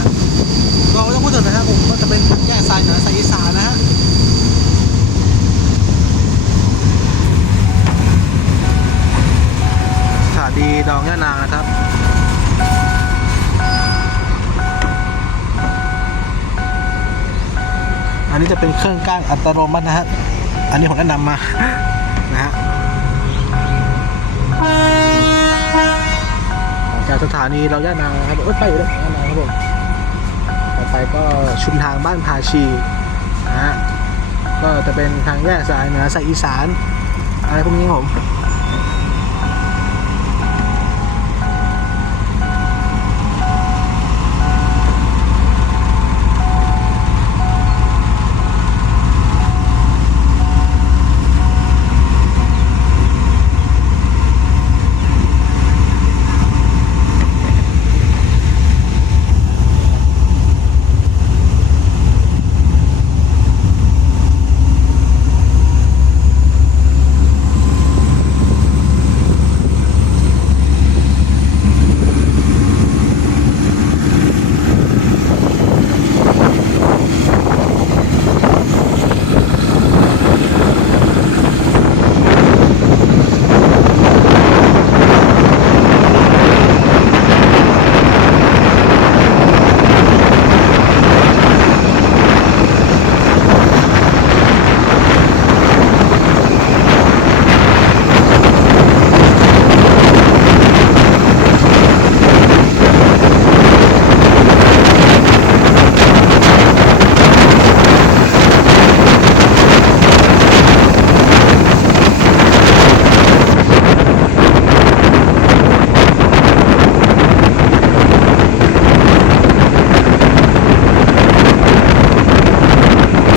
ฮะเราไม่ต้องพูดถึงนะฮะผมก็จะเป็นทางแยกสายเหนือสายอีสานนะฮะสถานีดองย่านางนะครับอันนี้จะเป็นเครื่องก้างอัตโนมัตินะฮะอันนี้ผมแนะนำมานะฮะจากสถานีเราย่านางนะครับไปอยู่แล้วย่านางครับผมต่อไปก็ชุมทางบ้านพาชีนะฮะก็จะเป็นทางแยกสายเหนือสายอีสานอะไรพวกนี้ครับผม